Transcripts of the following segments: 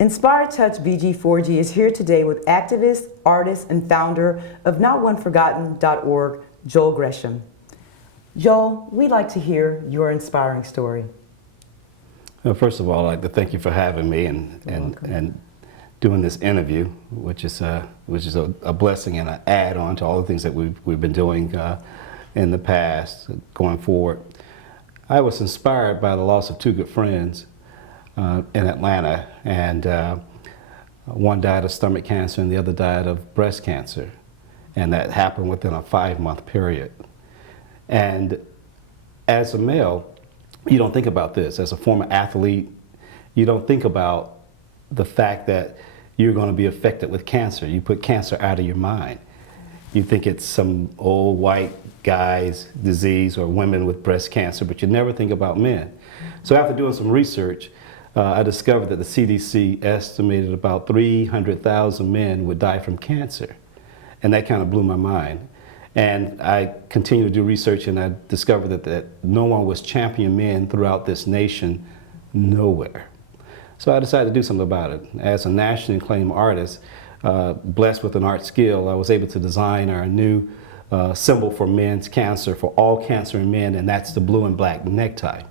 Inspired Touch BG4G is here today with activist, artist, and founder of NotOneForgotten.org, Joel Gresham. Joel, we'd like to hear your inspiring story. Well, first of all, I'd like to thank you for having me and doing this interview, which is a blessing and an add-on to all the things that we've been doing in the past, going forward. I was inspired by the loss of two good friends in Atlanta, and one died of stomach cancer and the other died of breast cancer, and that happened within a 5-month period. And as a male, you don't think about this. As a former athlete, you don't think about the fact that you're going to be affected with cancer. You put cancer out of your mind. You think it's some old white guy's disease or women with breast cancer, but you never think about men. So after doing some research, I discovered that the CDC estimated about 300,000 men would die from cancer. And that kind of blew my mind. And I continued to do research, and I discovered that no one was championing men throughout this nation, nowhere. So I decided to do something about it. As a nationally acclaimed artist, blessed with an art skill, I was able to design our new symbol for men's cancer, for all cancer in men, and that's the blue and black necktie.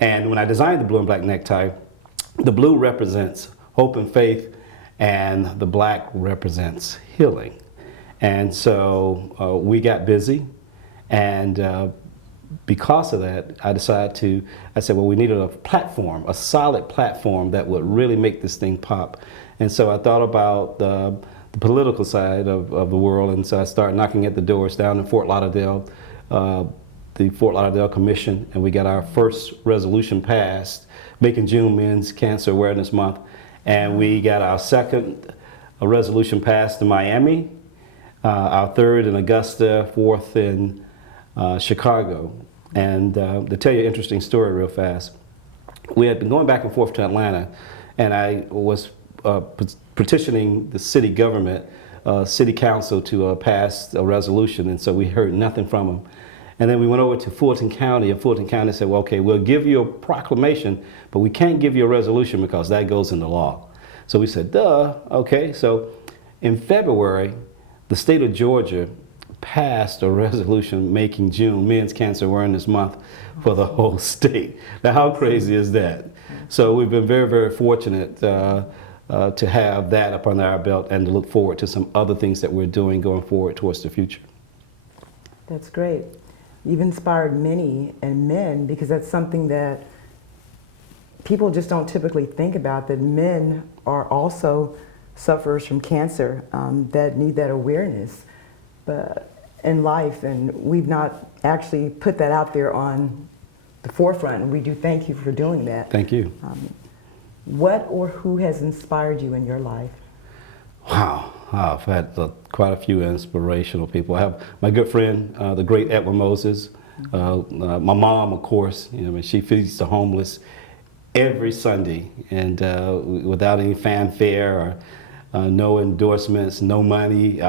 And when I designed the blue and black necktie, the blue represents hope and faith, and the black represents healing. And so we got busy, and because of that, I said, well, we needed a platform, a solid platform that would really make this thing pop. And so I thought about the political side of the world, and so I started knocking at the doors down in Fort Lauderdale, the Fort Lauderdale Commission, and we got our first resolution passed, making June Men's Cancer Awareness Month. And we got our second resolution passed in Miami, our third in Augusta, fourth in Chicago. And to tell you an interesting story real fast, we had been going back and forth to Atlanta, and I was petitioning the city government, city council to pass a resolution, and so we heard nothing from them. And then we went over to Fulton County, and Fulton County said, well, okay, we'll give you a proclamation, but we can't give you a resolution because that goes into law. So we said, duh, okay. So in February, the state of Georgia passed a resolution making June Men's Cancer Awareness Month for the whole state. Now, how crazy is that? So we've been very, very fortunate to have that up under our belt and to look forward to some other things that we're doing going forward towards the future. That's great. You've inspired many and men, because that's something that people just don't typically think about, that men are also sufferers from cancer that need that awareness in life, and we've not actually put that out there on the forefront, and we do thank you for doing that. Thank you. What or who has inspired you in your life? Wow, I've had quite a few inspirational people. I have my good friend, the great Edwin Moses, my mom, of course. You know, she feeds the homeless every Sunday, and without any fanfare or no endorsements, no money.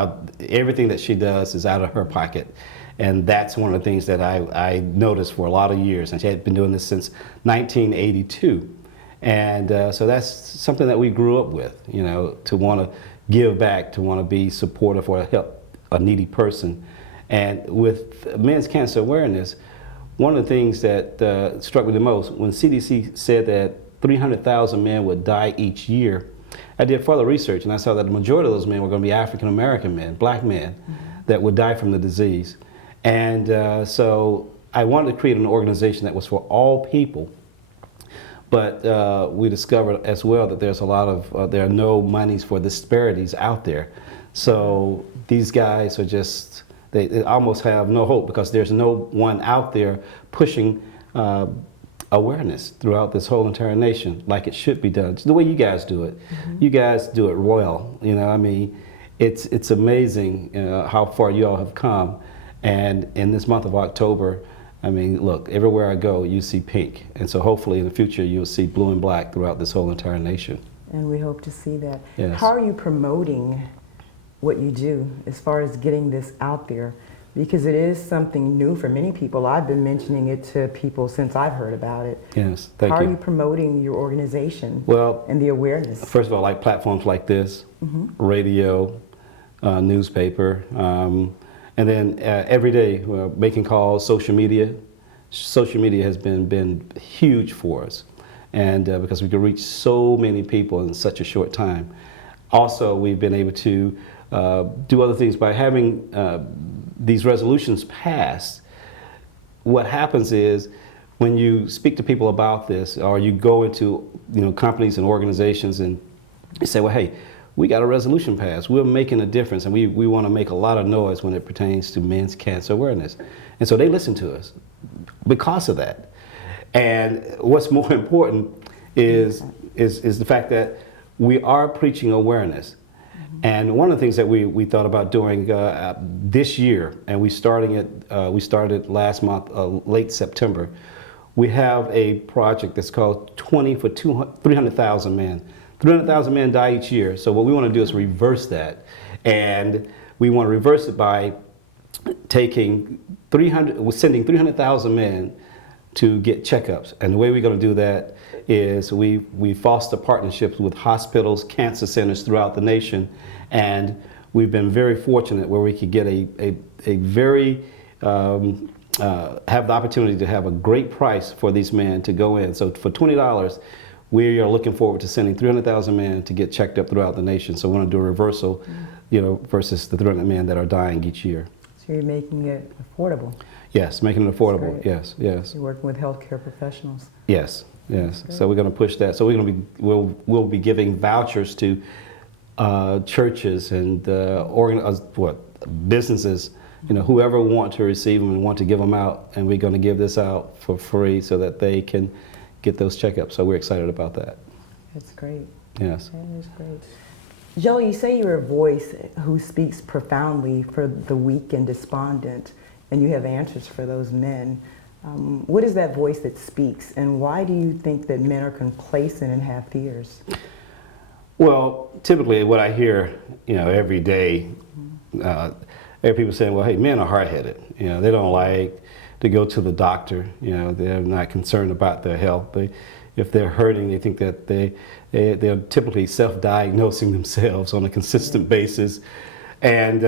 Everything that she does is out of her pocket. And that's one of the things that I noticed for a lot of years. And she had been doing this since 1982. And so that's something that we grew up with, you know, to want to give back, to want to be supportive or help a needy person. And with Men's Cancer Awareness, one of the things that struck me the most, when CDC said that 300,000 men would die each year, I did further research, and I saw that the majority of those men were going to be African-American men, black men, that would die from the disease. And so I wanted to create an organization that was for all people. But we discovered as well that there's a lot of, there are no monies for disparities out there. So these guys are just, they almost have no hope, because there's no one out there pushing awareness throughout this whole entire nation like it should be done. It's the way you guys do it. You guys do it well. You know, I mean, it's amazing how far you all have come. And in this month of October, I mean, look, everywhere I go, you see pink. And so hopefully in the future, you'll see blue and black throughout this whole entire nation. And we hope to see that. Yes. How are you promoting what you do as far as getting this out there? because it is something new for many people. I've been mentioning it to people since I've heard about it. Yes, thank How you. are you promoting your organization Well, and the awareness? first of all, like platforms like this, radio, newspaper, and then every day we're making calls, social media. Social media has been huge for us, and because we can reach so many people in such a short time. Also, we've been able to do other things by having these resolutions passed. What happens is when you speak to people about this, or you go into companies and organizations and you say, well, hey, we got a resolution passed. We're making a difference, and we want to make a lot of noise when it pertains to men's cancer awareness. And so they listen to us because of that. And what's more important is the fact that we are preaching awareness. And one of the things that we thought about doing this year, and we started last month, late September, we have a project that's called 20 for 300,000 men. 300,000 men die each year. So what we want to do is reverse that. And we want to reverse it by sending 300,000 men to get checkups. And the way we're going to do that is we foster partnerships with hospitals, cancer centers throughout the nation, and we've been very fortunate where we could get a very have the opportunity to have a great price for these men to go in. So for $20, we are looking forward to sending 300,000 men to get checked up throughout the nation. So we want to do a reversal, versus the 300 men that are dying each year. So you're making it affordable. Yes, making it affordable. Yes, yes. You're working with healthcare professionals. Yes, yes. So we're going to push that. So we'll be giving vouchers to churches and businesses, whoever want to receive them and want to give them out, and we're going to give this out for free so that they can get those checkups. So we're excited about that. That's great. Yes. That is great. Joe, you say you're a voice who speaks profoundly for the weak and despondent, and you have answers for those men. What is that voice that speaks, and why do you think that men are complacent and have fears? Well, typically what I hear, every day, there are people saying, well, hey, men are hard-headed. They don't like to go to the doctor. They're not concerned about their health. If they're hurting, they think that they're typically self-diagnosing themselves on a consistent basis. And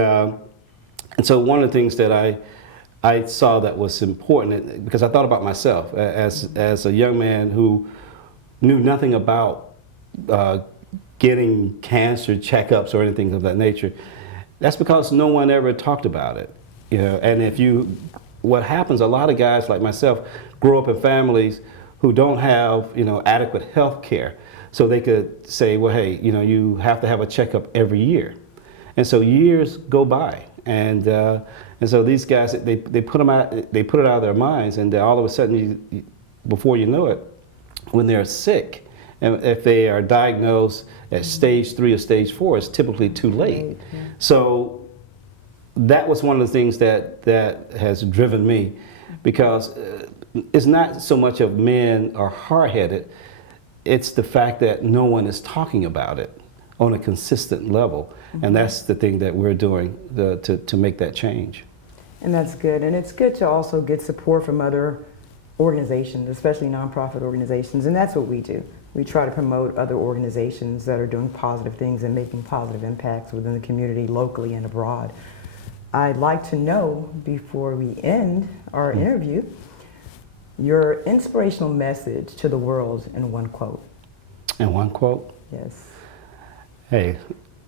so one of the things that I saw that was important, because I thought about myself as a young man who knew nothing about getting cancer checkups or anything of that nature. That's because no one ever talked about it. And what happens, a lot of guys like myself grow up in families who don't have, adequate health care. So they could say, well, hey, you have to have a checkup every year. And so years go by. And so these guys, they put it out of their minds, and all of a sudden, before you know it, when they're sick, and if they are diagnosed at stage 3 or stage 4, it's typically too late. Yeah. So that was one of the things that has driven me, because it's not so much of men are hard-headed, it's the fact that no one is talking about it on a consistent level. And that's the thing that we're doing to make that change. And that's good. And it's good to also get support from other organizations, especially nonprofit organizations. And that's what we do. We try to promote other organizations that are doing positive things and making positive impacts within the community, locally and abroad. I'd like to know, before we end our interview, your inspirational message to the world in one quote. In one quote? Yes. Hey,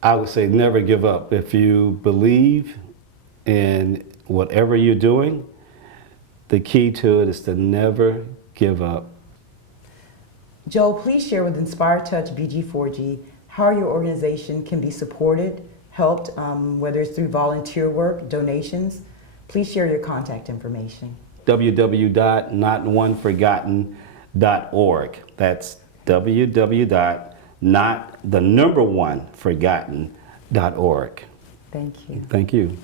I would say never give up. If you believe in whatever you're doing, the key to it is to never give up. Joe, please share with Inspire Touch BG4G how your organization can be supported, helped, whether it's through volunteer work, donations. Please share your contact information. www.notoneforgotten.org. That's www.notoneforgotten.org. Thank you. Thank you.